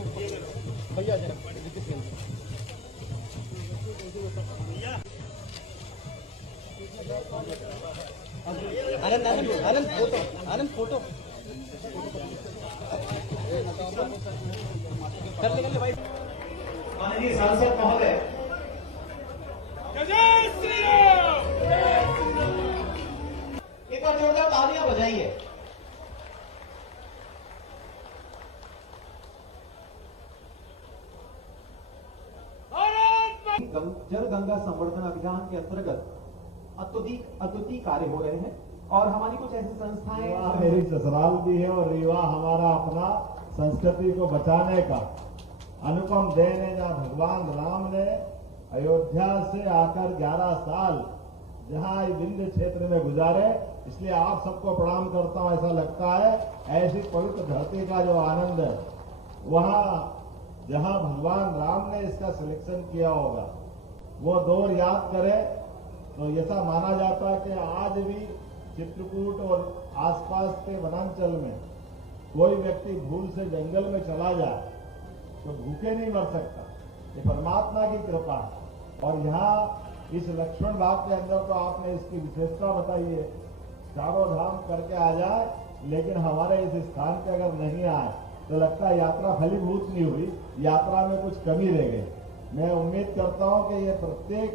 भैया आनंद आनंद आनंद फोटो आनंद फोटो कर ले भाई। माननीय सांसद महोदय, जय श्री राम। एक बार जोरदार तालियां बजाइए। जल गंगा संवर्धन अभियान के अंतर्गत अद्वितीय कार्य हो रहे हैं और हमारी कुछ ऐसी संस्थाएं रीवा मेरी ससुराल भी है और रीवा हमारा अपना संस्कृति को बचाने का अनुपम देन है, जहाँ भगवान राम ने अयोध्या से आकर 11 साल जहाँ विंध्य क्षेत्र में गुजारे, इसलिए आप सबको प्रणाम करता हूँ। ऐसा लगता है ऐसी पवित्र धरती का जो आनंद है, वहाँ जहाँ भगवान राम ने इसका सिलेक्शन किया होगा, वो दौर याद करें तो ऐसा माना जाता है कि आज भी चित्रकूट और आसपास के वनांचल में कोई व्यक्ति भूल से जंगल में चला जाए तो भूखे नहीं मर सकता। ये परमात्मा की कृपा है। और यहाँ इस लक्ष्मण बाग के अंदर तो आपने इसकी विशेषता बताई है, चारों धाम करके आ जाए, लेकिन हमारे इस स्थान पे अगर नहीं आए तो लगता है यात्रा फलीभूत नहीं हुई, यात्रा में कुछ कमी रह गई। मैं उम्मीद करता हूँ कि ये प्रत्येक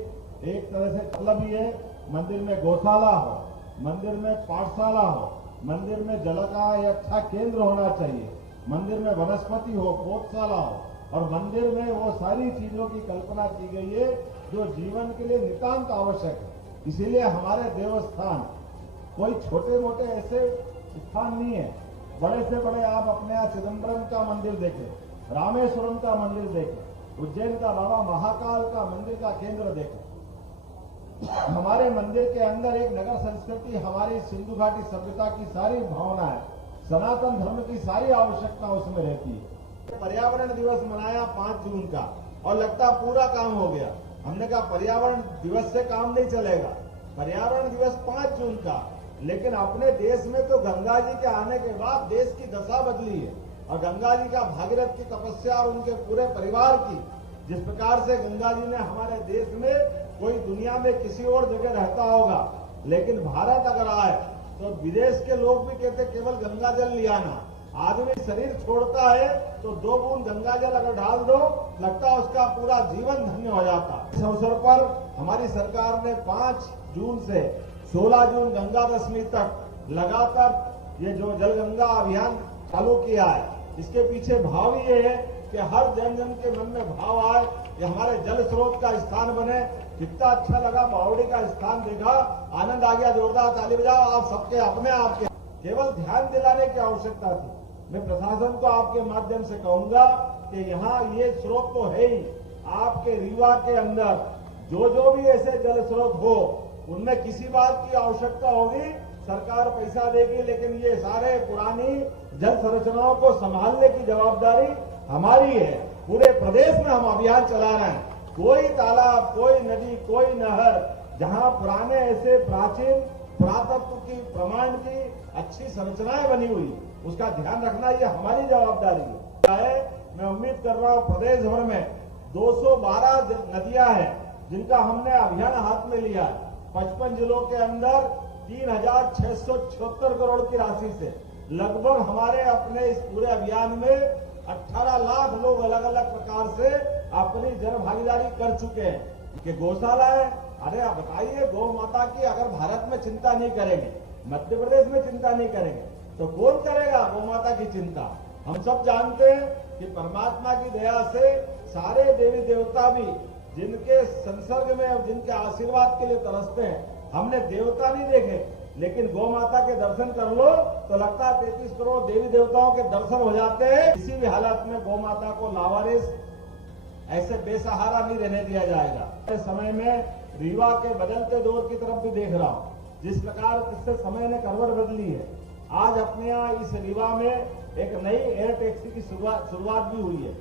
एक तरह से मतलब ही है, मंदिर में गौशाला हो, मंदिर में पाठशाला हो, मंदिर में जल का एक अच्छा केंद्र होना चाहिए, मंदिर में वनस्पति हो, पौधशाला हो, और मंदिर में वो सारी चीजों की कल्पना की गई है जो जीवन के लिए नितांत आवश्यक है। इसीलिए हमारे देवस्थान कोई छोटे मोटे ऐसे स्थान नहीं है, बड़े से बड़े आप अपने यहाँ चिदम्बरम का मंदिर देखें, रामेश्वरम का मंदिर देखें, उज्जैन का बाबा महाकाल का मंदिर का केंद्र देखें। हमारे मंदिर के अंदर एक नगर संस्कृति, हमारी सिंधु घाटी सभ्यता की सारी भावना है, सनातन धर्म की सारी आवश्यकता उसमें रहती है। पर्यावरण दिवस मनाया 5 जून का और लगता पूरा काम हो गया। हमने कहा पर्यावरण दिवस से काम नहीं चलेगा, पर्यावरण दिवस 5 जून का, लेकिन अपने देश में तो गंगा जी के आने के बाद देश की दशा बदली है। और गंगा जी का भागीरथ की तपस्या और उनके पूरे परिवार की, जिस प्रकार से गंगा जी ने हमारे देश में, कोई दुनिया में किसी और जगह रहता होगा, लेकिन भारत अगर आए तो विदेश के लोग भी कहते केवल गंगा जल लिया ना। आदमी शरीर छोड़ता है तो 2 बूंद गंगा जल अगर डाल दो, लगता है उसका पूरा जीवन धन्य हो जाता। इस अवसर पर हमारी सरकार ने 5 जून से 16 जून गंगा दशमी तक लगातार ये जो जल गंगा अभियान चालू किया है। इसके पीछे भाव ये है कि हर जन जन के मन में भाव आए, ये हमारे जल स्रोत का स्थान बने। कितना अच्छा लगा, बावड़ी का स्थान देखा, आनंद आ गया। जोरदार ताली बजाओ आप सबके, अपने आपके। केवल ध्यान दिलाने की आवश्यकता थी। मैं प्रशासन को आपके माध्यम से कहूंगा कि यहाँ ये स्रोत तो है ही, आपके रीवा के अंदर जो भी ऐसे जल स्रोत हो, उनमें किसी बात की आवश्यकता होगी सरकार पैसा देगी, लेकिन ये सारे पुरानी जल संरचनाओं को संभालने की जवाबदारी हमारी है। पूरे प्रदेश में हम अभियान चला रहे हैं। कोई तालाब, कोई नदी, कोई नहर जहां पुराने ऐसे प्राचीन पुरातत्व की, प्रमाण की अच्छी संरचनाएं बनी हुई, उसका ध्यान रखना ये हमारी जवाबदारी है। मैं उम्मीद कर रहा हूं प्रदेश भर में 212 नदियां हैं जिनका हमने अभियान हाथ में लिया है। 55 जिलों के अंदर 3676 करोड़ की राशि से लगभग हमारे अपने इस पूरे अभियान में 18 लाख लोग अलग अलग प्रकार से अपनी जन भागीदारी कर चुके हैं। कि गौशाला है, अरे आप बताइए, गौ माता की अगर भारत में चिंता नहीं करेंगे, मध्य प्रदेश में चिंता नहीं करेंगे, तो कौन करेगा गौ माता की चिंता? हम सब जानते हैं कि परमात्मा की दया से सारे देवी देवता भी जिनके संसर्ग में और जिनके आशीर्वाद के लिए तरसते हैं। हमने देवता नहीं देखे, लेकिन गौ माता के दर्शन कर लो तो लगता है 33 करोड़ देवी देवताओं के दर्शन हो जाते हैं। किसी भी हालत में गौ माता को लावारिस, ऐसे बेसहारा नहीं रहने दिया जाएगा। इस समय में रीवा के बदलते दौर की तरफ भी देख रहा हूँ, जिस प्रकार इससे समय ने करवट बदली है। आज अपने यहाँ इस रीवा में एक नई एयर टैक्सी की शुरुआत भी हुई है।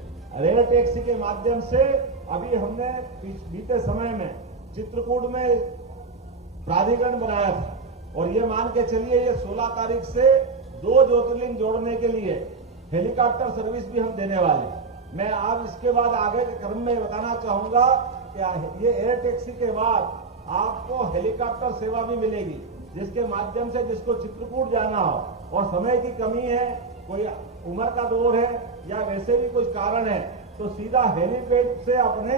एयर टैक्सी के माध्यम से अभी हमने बीते समय में चित्रकूट में प्राधिकरण बनाया था, और ये मान के चलिए ये 16 तारीख से 2 ज्योतिर्लिंग जोड़ने के लिए हेलीकॉप्टर सर्विस भी हम देने वाले हैं। मैं अब इसके बाद आगे के क्रम में बताना चाहूंगा कि ये एयर टैक्सी के बाद आपको हेलीकॉप्टर सेवा भी मिलेगी, जिसके माध्यम से जिसको चित्रकूट जाना हो और समय की कमी है, कोई उम्र का दौर है या वैसे भी कुछ कारण है, तो सीधा हेलीपैड से अपने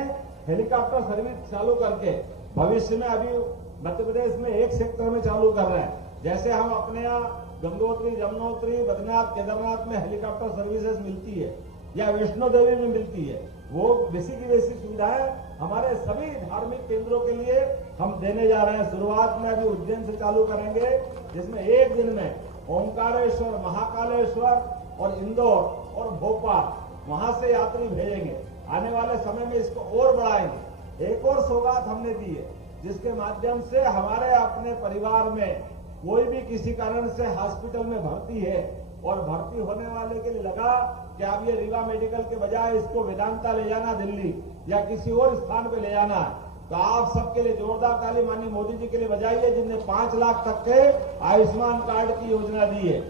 हेलीकॉप्टर सर्विस चालू करके भविष्य में अभी मध्य प्रदेश में एक सेक्टर में चालू कर रहे हैं। जैसे हम अपने यहाँ गंगोत्री, यमुनोत्री, बद्रीनाथ, केदारनाथ में हेलीकॉप्टर सर्विसेज मिलती है या वैष्णो देवी में मिलती है, वो वैसी की वैसी सुविधाएं हमारे सभी धार्मिक केंद्रों के लिए हम देने जा रहे हैं। शुरुआत में अभी उज्जैन से चालू करेंगे, जिसमें एक दिन में ओंकारेश्वर, महाकालेश्वर और इंदौर और भोपाल वहां से यात्री भेजेंगे। आने वाले समय में इसको और बढ़ाएंगे। एक और सौगात हमने दी है, जिसके माध्यम से हमारे अपने परिवार में कोई भी किसी कारण से हॉस्पिटल में भर्ती है और भर्ती होने वाले के लिए लगा कि अब ये रीवा मेडिकल के बजाय इसको वेदांता ले जाना दिल्ली या किसी और स्थान पे ले जाना है, तो आप सबके लिए जोरदार ताली माननीय मोदी जी के लिए बजाइए, जिनने 5 लाख तक के आयुष्मान कार्ड की योजना दी है।